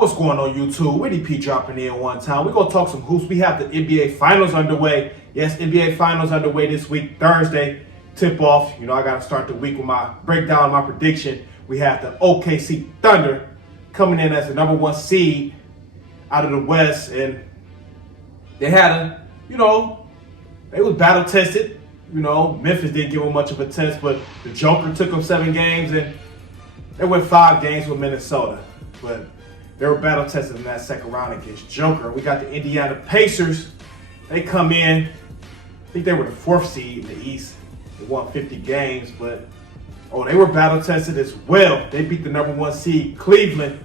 What's going on YouTube? Witty P dropping in one time. We're going to talk some hoops. We have the NBA Finals underway. Yes, NBA Finals underway this week, Thursday. Tip off. You know, I got to start the week with my breakdown, my prediction. We have the OKC Thunder coming in as the number one seed out of the West. And they had they was battle tested. You know, Memphis didn't give them much of a test, but the Joker took them 7 games and they went 5 games with Minnesota. But they were battle tested in that second round against Joker. We got the Indiana Pacers. They come in. I think they were the 4th seed in the East. They won 50 games, but they were battle tested as well. They beat the number 1 seed Cleveland.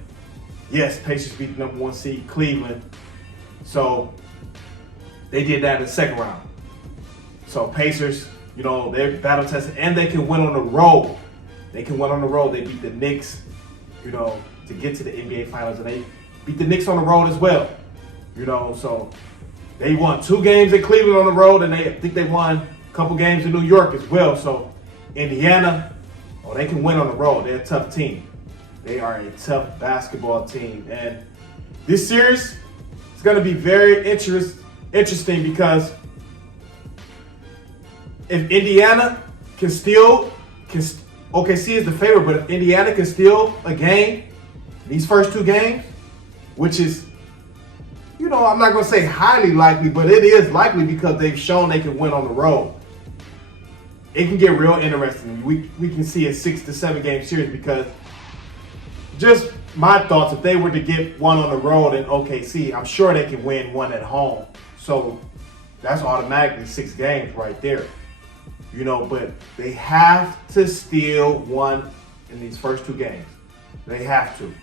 Yes, Pacers beat the number 1 seed Cleveland. So they did that in the second round. So Pacers, they're battle tested and they can win on the road. They can win on the road. They beat the Knicks, to get to the NBA Finals, and they beat the Knicks on the road as well. So they won 2 games in Cleveland on the road, and I think they won a couple games in New York as well. So Indiana, they can win on the road. They're a tough team. They are a tough basketball team, and this series is going to be very interesting because if Indiana can OKC is the favorite, but if Indiana can steal a game, these first 2 games, which is, I'm not going to say highly likely, but it is likely because they've shown they can win on the road. It can get real interesting. We can see a 6 to 7 game series because just my thoughts, if they were to get one on the road in OKC, I'm sure they can win 1 at home. So that's automatically 6 games right there. But they have to steal 1 in these first 2 games. They have to.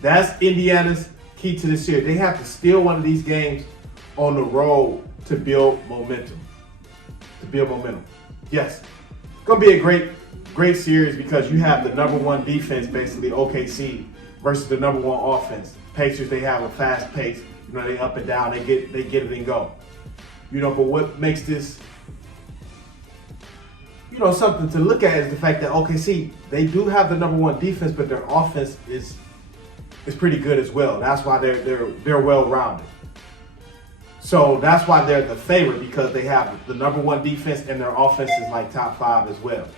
That's Indiana's key to this series. They have to steal 1 of these games on the road to build momentum. Yes. It's going to be a great series because you have the number 1 defense, basically, OKC, versus the number 1 offense. Pacers, they have a fast pace. They up and down. They get it and go. But what makes this something to look at is the fact that OKC, they do have the number 1 defense, but their offense is pretty good as well. That's why they're well-rounded. So that's why they're the favorite, because they have the number 1 defense and their offense is like top 5 as well.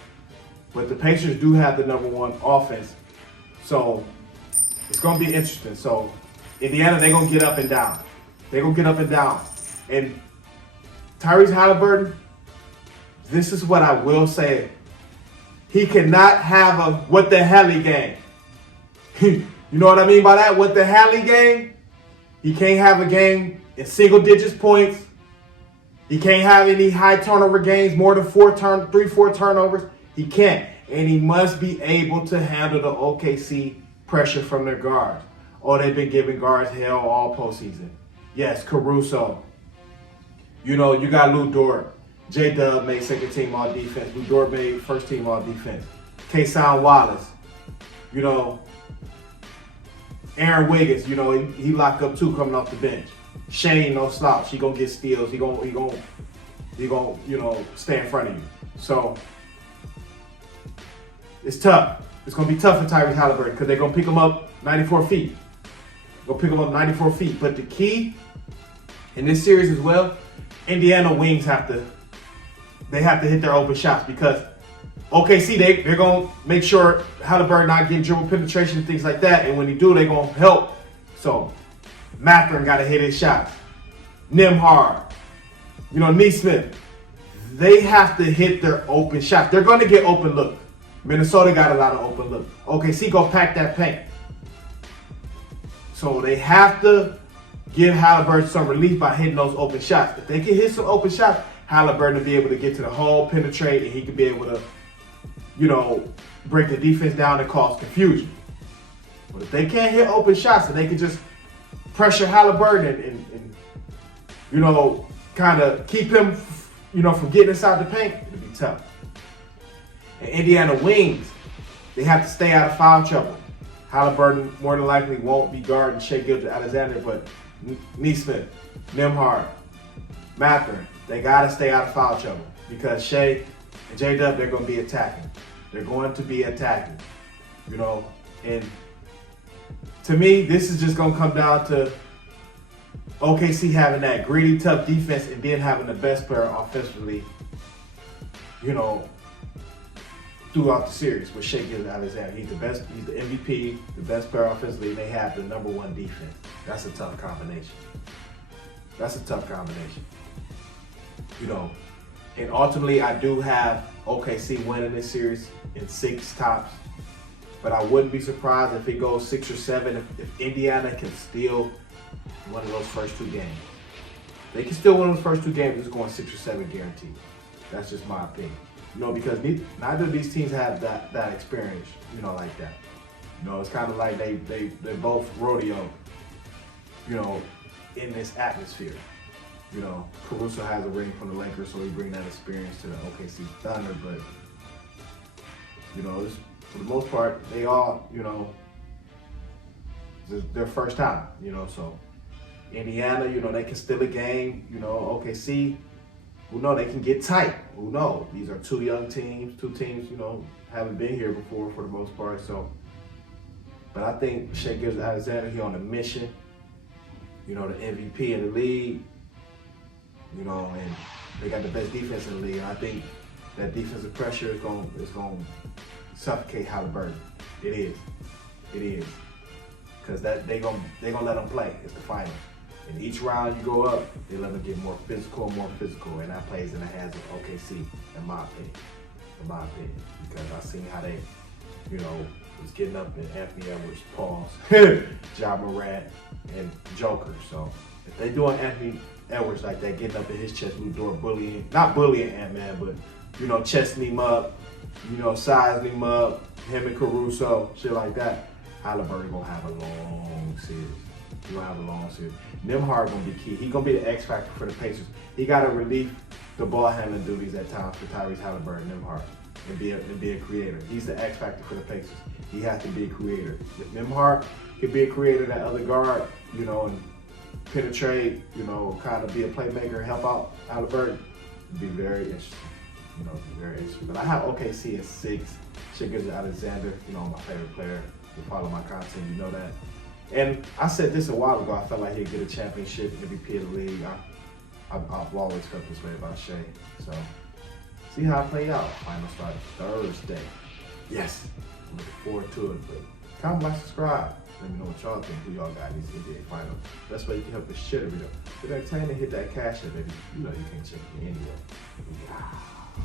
But the Pacers do have the number 1 offense. So it's going to be interesting. So Indiana, they're going to get up and down. And Tyrese Haliburton, this is what I will say. He cannot have a what the hell-y game. You know what I mean by that? What the hell-y game? He can't have a game in single digits points. He can't have any high turnover games, more than 4 turnovers. He can't. And he must be able to handle the OKC pressure from their guards. They've been giving guards hell all postseason. Yes, Caruso. You got Lou Dort. J-Dub made 2nd team all defense. Lou Dort made 1st team all defense. Kason Wallace. Aaron Wiggins, he locked up too coming off the bench. Shane, no slouch. He gonna get steals. He gonna stay in front of you. So it's tough. It's gonna be tough for Tyrese Haliburton because they're gonna pick him up 94 feet. But the key in this series as well, Indiana wings have to hit their open shots because OKC, they're going to make sure Haliburton not getting dribble penetration and things like that. And when he do, they're going to help. So Mathurin got to hit his shots. Nembhard, Nesmith, they have to hit their open shots. They're going to get open looks. Minnesota got a lot of open looks. OKC go pack that paint. So they have to give Haliburton some relief by hitting those open shots. If they can hit some open shots, Haliburton will be able to get to the hole, penetrate, and he could be able to, break the defense down and cause confusion. But if they can't hit open shots, and they can just pressure Haliburton and kind of keep him, from getting inside the paint, it'll be tough. And Indiana wings, they have to stay out of foul trouble. Haliburton more than likely won't be guarding Shai Gilgeous-Alexander, but Nesmith, Nembhard, Mathurin, they got to stay out of foul trouble because Shai and J-Dub, they're going to be attacking. And to me, this is just gonna come down to OKC having that gritty, tough defense and then having the best player offensively, you know, throughout the series with Shai Gilgeous-Alexander. He's the best, he's the MVP, the best player offensively, and they have the #1 defense. That's a tough combination. That's a tough combination. You know, and ultimately I do have OKC winning this series in 6 tops, but I wouldn't be surprised if it goes 6 or 7 if Indiana can steal one of those first 2 games. They can still win those first 2 games, it's going 6 or 7 guaranteed. That's just my opinion. You know, because neither of these teams have that experience, you know, like that. You know, it's kind of like they both rodeo, you know, in this atmosphere. You know, Caruso has a ring from the Lakers, so he brings that experience to the OKC Thunder, but, you know, for the most part, they all, you know, it's their first time, you know, so Indiana, you know, they can steal a game, you know, OKC, who know, they can get tight, who knows? These are 2 young teams, 2 teams, you know, haven't been here before for the most part, so. But I think Shai Gilgeous-Alexander, he on a mission, you know, the MVP in the league, you know, and they got the best defense in the league. And I think that defensive pressure is going to suffocate Haliburton. It is, because they gonna let them play. It's the finals. And each round you go up, they let them get more physical, and that plays in the hands of OKC, in my opinion, because I seen how they, you know, was getting up in Anthony Edwards, pause, Ja Morant, and Joker. So if they doing Anthony Edwards like that, getting up in his chest, doing not bullying Ant-Man, but, you know, chesting him up, you know, sizing him up, him and Caruso, shit like that, Haliburton gonna have a long series. He's gonna have a long series. Nembhard gonna be key. He's gonna be the X factor for the Pacers. He gotta relieve the ball handling duties at times for Tyrese Haliburton, Nembhard, and be a creator. He's the X factor for the Pacers. He has to be a creator. If Nembhard could be a creator, that other guard, you know, and penetrate, you know, kind of be a playmaker, help out Haliburton, it'd be very interesting. You know, it'd be very interesting. But I have OKC at 6. Shai Gilgeous-Alexander, you know, my favorite player. You follow my content, you know that. And I said this a while ago, I felt like he'd get a championship, MVP of the league. I've always felt this way about Shai. So, see how it play out. Final start Thursday. Yes, I'm looking forward to it. But comment, like, subscribe. Let me know what y'all think, who y'all got in these NBA finals. That's why you can help the shit every day. Get entertainment, hit that cash, baby. You know you can't check me anyway. Yeah.